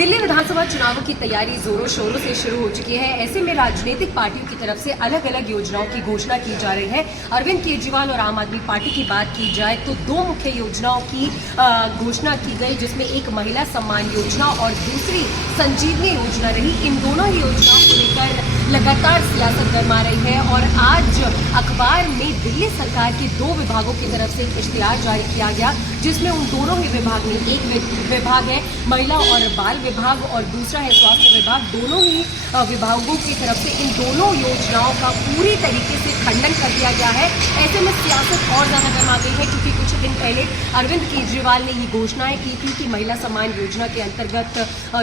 दिल्ली विधानसभा चुनावों की तैयारी जोरों शोरों से शुरू हो चुकी है। ऐसे में राजनीतिक पार्टियों की तरफ से अलग अलग योजनाओं की घोषणा की जा रही है। अरविंद केजरीवाल और आम आदमी पार्टी की बात की जाए तो दो मुख्य योजनाओं की घोषणा की गई, जिसमें एक महिला सम्मान योजना और दूसरी संजीवनी योजना रही। इन दोनों ही योजनाओं को लेकर लगातार सियासत गरमा रही है और आज अखबार में दिल्ली सरकार के दो विभागों की तरफ से एक इश्तिहार जारी किया गया, जिसमें उन दोनों ही विभाग में एक विभाग है महिला और बाल विभाग और दूसरा है स्वास्थ्य विभाग। दोनों ही विभागों की तरफ से इन दोनों योजनाओं का पूरी तरीके से खंडन कर दिया गया है। ऐसे में सियासत और ज़्यादा गर्मा गई है, क्योंकि कुछ दिन पहले अरविंद केजरीवाल ने ये घोषणाएं की थी कि महिला सम्मान योजना के अंतर्गत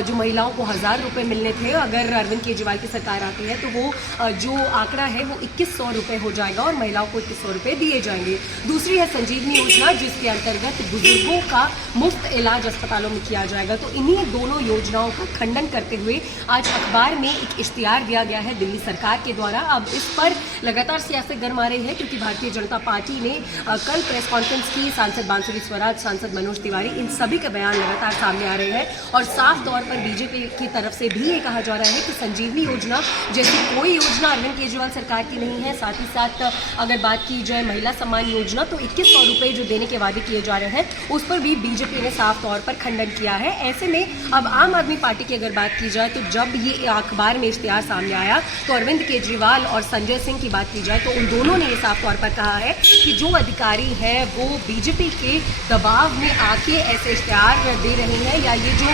जो महिलाओं को 1000 रुपये मिलने थे, अगर अरविंद केजरीवाल की सरकार आती है तो वो जो आंकड़ा है वो 2100 रुपये हो जाएगा और महिलाओं को 2100 रुपये दिए जाएंगे। दूसरी है संजीवनी योजना, जिसके अंतर्गत बुजुर्गों का मुफ्त इलाज अस्पतालों में किया जाएगा। तो इन्हीं दोनों योजनाओं का खंडन करते हुए आज अखबार में एक इश्तिहार दिया गया है दिल्ली सरकार के द्वारा। अब इस पर लगातार सियासत गर्मा रही है, क्योंकि भारतीय जनता पार्टी ने कल प्रेस कॉन्फ्रेंस की। सांसद बांसुरी स्वराज, सांसद मनोज तिवारी, इन सभी के बयान लगातार सामने आ रहे हैं और साफ तौर पर बीजेपी की तरफ से भी ये कहा जा रहा है कि संजीवनी योजना जैसी कोई योजना अरविंद केजरीवाल सरकार की नहीं है। साथ ही साथ अगर बात की जाए महिला सम्मान योजना, तो 2100 रुपये जो देने के वादे किए जा रहे हैं उस पर भी बीजेपी ने साफ तौर पर खंडन किया है। ऐसे में अब आम आदमी पार्टी की अगर बात की जाए तो जब ये अखबार में इश्तिहार सामने आया तो अरविंद केजरीवाल और संजय सिंह की बात की जाए तो उन दोनों ने ये साफ तौर पर कहा है कि जो अधिकारी है वो बीजेपी के दबाव में आके ऐसे इश्तिहार दे रहे हैं या ये जो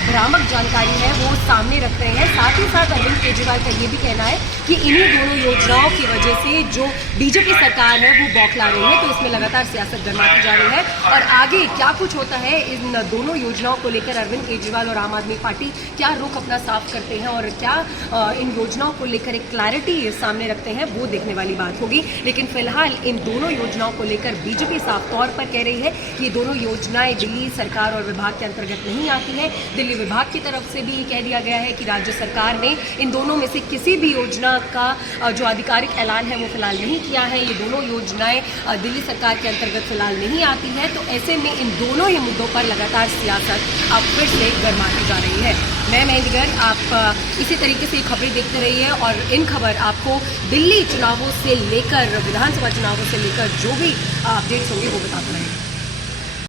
भ्रामक जानकारी है वो सामने रख रहे हैं। साथ ही साथ अरविंद केजरीवाल का ये भी कहना है कि इन्हीं दोनों योजनाओं की वजह से जो बीजेपी सरकार है वो बौखला रही है। तो इसमें लगातार सियासत गरमाती जा रही है और आगे क्या कुछ होता है इन दोनों योजनाओं को लेकर अरविंद केजरीवाल और आम आदमी पार्टी क्या रुख अपना साफ करते हैं और क्या इन योजनाओं को लेकर एक क्लैरिटी सामने रखते हैं, वो देखने वाली बात होगी। लेकिन फिलहाल इन दोनों योजनाओं को लेकर बीजेपी साफ तौर पर कह रही है कि ये दोनों योजनाएं दिल्ली सरकार और विभाग के अंतर्गत नहीं आती है। दिल्ली विभाग की तरफ से भी ये कह दिया गया है कि राज्य सरकार ने इन दोनों में से किसी भी योजना का जो आधिकारिक ऐलान है वो फिलहाल नहीं किया है। ये दोनों योजनाएं दिल्ली सरकार के अंतर्गत फिलहाल नहीं आती है। तो ऐसे में इन दोनों ही मुद्दों पर लगातार सियासत अब फिर से गरमाती जा रही है। मैं मेहंदी गर, आप इसी तरीके से खबरें देखते रहिए और इन खबर आपको दिल्ली चुनावों से लेकर विधानसभा चुनावों से लेकर जो भी अपडेट्स होंगे वो बताते रहेंगे।